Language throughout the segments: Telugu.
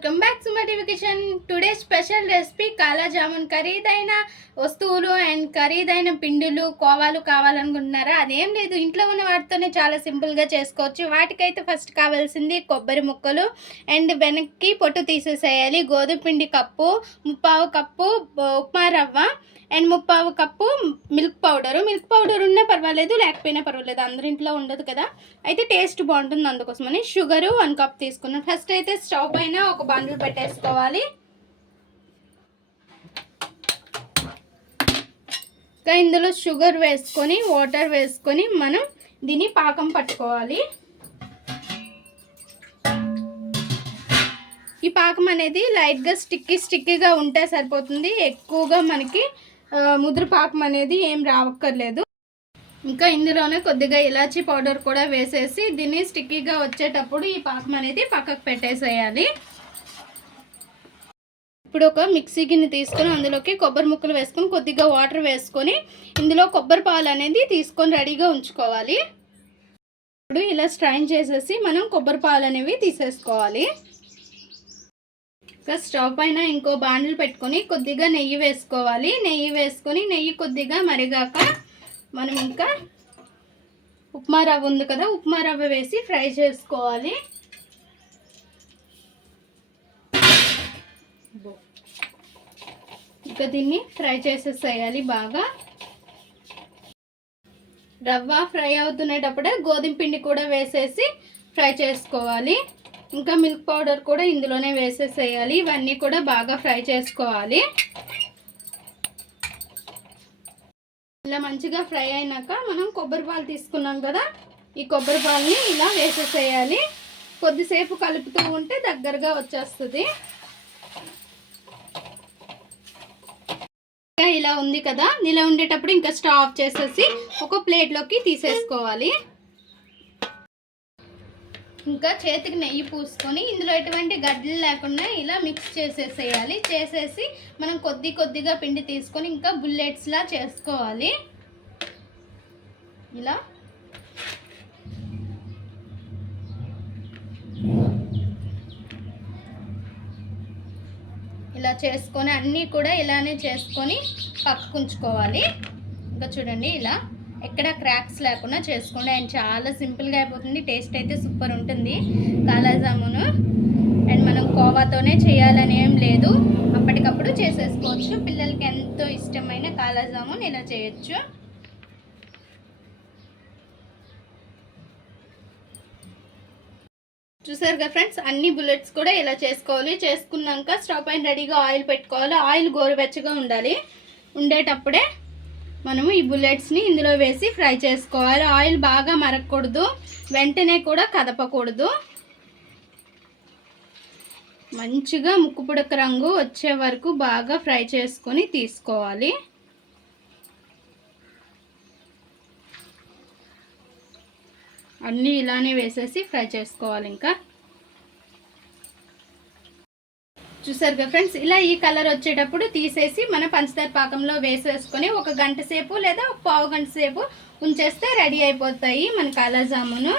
Welcome back to my TV kitchen. Today special recipe kala jamun ఖరీదైన వస్తువులు అండ్ ఖరీదైన పిండులు కోవాలు కావాలనుకుంటున్నారా? అదేం లేదు ఇంట్లో ఉన్న వాటితోనే చాలా సింపుల్గా చేసుకోవచ్చు. వాటికైతే ఫస్ట్ కావాల్సింది కొబ్బరి ముక్కలు అండ్ వెనక్కి పొట్టు తీసేసేయాలి. గోధుమ పిండి కప్పు ముప్పావు కప్పు ఉప్మా రవ్వ అండ్ ముప్పావు cup milk powder. Milk powder ఉన్నా పర్వాలేదు లేకపోయినా పర్వాలేదు అందరింట్లో ఉండదు కదా. అయితే టేస్ట్ బాగుంటుంది అందుకోసమని షుగరు వన్ కప్ తీసుకున్నాను. ఫస్ట్ అయితే స్టవ్ పైన ఒక బండ్లు పెట్టేసుకోవాలి. ఇంకా ఇందులో షుగర్ వేసుకొని వాటర్ వేసుకొని మనం దీన్ని పాకం పట్టుకోవాలి. ఈ పాకం అనేది లైట్గా స్టిక్కీ స్టిక్కీగా ఉంటే సరిపోతుంది. ఎక్కువగా మనకి ముదురు పాకం అనేది ఏం రావక్కర్లేదు. ఇంకా ఇందులోనే కొద్దిగా ఇలాచీ పౌడర్ కూడా వేసేసి దీన్ని స్టిక్కీగా వచ్చేటప్పుడు ఈ పాకం అనేది పక్కకు పెట్టేసేయాలి. ఇప్పుడు ఒక మిక్సీ గిన్నె తీసుకొని అందులోకి కొబ్బరి ముక్కలు వేసుకొని కొద్దిగా వాటర్ వేసుకొని ఇందులో కొబ్బరి పాలు అనేది తీసుకొని రెడీగా ఉంచుకోవాలి. ఇప్పుడు ఇలా స్ట్రైన్ చేసేసి మనం కొబ్బరి పాలు అనేవి తీసేసుకోవాలి. ఇంకా స్టవ్ పైన ఇంకో బాండ్లు పెట్టుకొని కొద్దిగా నెయ్యి వేసుకోవాలి. నెయ్యి వేసుకొని నెయ్యి కొద్దిగా మరిగాక మనం ఇంకా ఉప్మా రవ్వ ఉంది కదా ఉప్మా రవ్వ వేసి ఫ్రై చేసుకోవాలి. ఇంకా దీన్ని ఫ్రై చేసేసేయాలి బాగా. రవ్వ ఫ్రై అవుతునేటప్పుడే గోధుమ పిండి కూడా వేసేసి ఫ్రై చేసుకోవాలి. ఇంకా మిల్క్ పౌడర్ కూడా ఇందులోనే వేసేసేయాలి. ఇవన్నీ కూడా బాగా ఫ్రై చేసుకోవాలి. ఇలా మంచిగా ఫ్రై అయినాక మనం కొబ్బరి పాలు తీసుకున్నాం కదా ఈ కొబ్బరి పాలని ఇలా వేసేసేయాలి. కొద్దిసేపు కలుపుతూ ఉంటే దగ్గరగా వచ్చేస్తుంది. ఇలా ఉంది కదా. ఇలా ఉండేటప్పుడు ఇంకా స్టవ్ ఆఫ్ చేసేసి ఒక ప్లేట్లోకి తీసేసుకోవాలి. ఇంకా చేతికి నెయ్యి పూసుకొని ఇందులో ఎటువంటి గడ్డలు లేకుండా ఇలా మిక్స్ చేసేసేయాలి. చేసేసి మనం కొద్ది కొద్దిగా పిండి తీసుకొని ఇంకా బుల్లెట్స్లా చేసుకోవాలి. ఇలా. ఇలా చేసుకొని అన్నీ కూడా ఇలానే చేసుకొని పక్కకుంచుకోవాలి. ఇంకా చూడండి ఇలా ఎక్కడ క్రాక్స్ లేకుండా చేసుకోండి. అండ్ చాలా సింపుల్గా అయిపోతుంది. టేస్ట్ అయితే సూపర్ ఉంటుంది. కాలాజామును. అండ్ మనం కోవాతోనే చేయాలని ఏం లేదు. అప్పటికప్పుడు చేసేసుకోవచ్చు. పిల్లలకి ఎంతో ఇష్టమైన కాలాజామున్ ఇలా చేయొచ్చు. చూసారు కదా ఫ్రెండ్స్? అన్ని బుల్లెట్స్ కూడా ఇలా చేసుకోవాలి. చేసుకున్నాక స్టవ్ పైన రెడీగా ఆయిల్ పెట్టుకోవాలి. ఆయిల్ గోరువెచ్చగా ఉండాలి. ఉండేటప్పుడే మనము ఈ బుల్లెట్స్ని ఇందులో వేసి ఫ్రై చేసుకోవాలి. ఆయిల్ బాగా మరగకూడదు. వెంటనే కూడా కదపకూడదు. మంచిగా ముక్కు పుడక రంగు వచ్చే వరకు బాగా ఫ్రై చేసుకొని తీసుకోవాలి. అన్నీ ఇలానే వేసేసి ఫ్రై చేసుకోవాలి ఇంకా. చూసారు కదా ఫ్రెండ్స్ ఇలా ఈ కలర్ వచ్చేటప్పుడు తీసేసి మన పంచదార పాకంలో వేసేసుకొని ఒక గంట సేపు లేదా ఒక పావు గంట సేపు ఉంచేస్తే రెడీ అయిపోతాయి మన కాలా జామును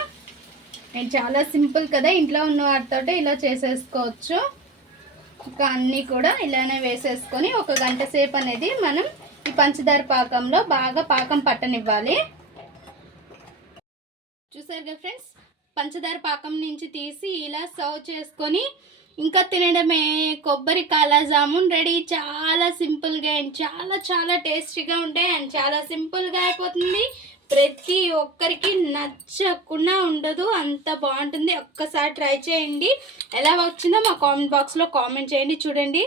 అండ్ చాలా సింపుల్ కదా ఇంట్లో ఉన్న వాటితో ఇలా చేసేసుకోవచ్చు. ఇంకా అన్నీ కూడా ఇలానే వేసేసుకొని ఒక గంట సేపు అనేది మనం ఈ పంచదార పాకంలో బాగా పాకం పట్టనివ్వాలి. చూసారు కదా ఫ్రెండ్స్? పంచదార పాకం నుంచి తీసి ఇలా సర్వ్ చేసుకొని ఇంకా తినడమే. కొబ్బరి కాలాజామున్ రెడీ. చాలా సింపుల్గా అండ్ చాలా చాలా టేస్టీగా ఉంటాయి అండ్ చాలా సింపుల్గా అయిపోతుంది. ప్రతి ఒక్కరికి నచ్చకుండా ఉండదు. అంత బాగుంటుంది. ఒక్కసారి ట్రై చేయండి. ఎలా వచ్చిందో మా కామెంట్ బాక్స్లో కామెంట్ చేయండి. చూడండి.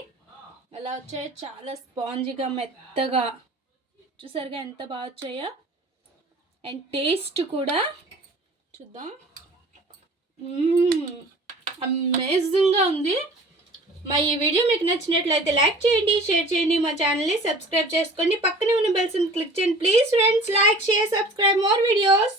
ఎలా వచ్చాయో చాలా స్పాంజీగా మెత్తగా. చూసారుగా ఎంత బాగా వచ్చాయో. అండ్ టేస్ట్ కూడా చూద్దాం. అమేజింగ్గా ఉంది. మా ఈ వీడియో మీకు నచ్చినట్లయితే లైక్ చేయండి షేర్ చేయండి మా ఛానల్ని సబ్స్క్రైబ్ చేసుకోండి. పక్కనే ఉన్న బెల్స్ని క్లిక్ చేయండి. Please friends like share subscribe. More videos.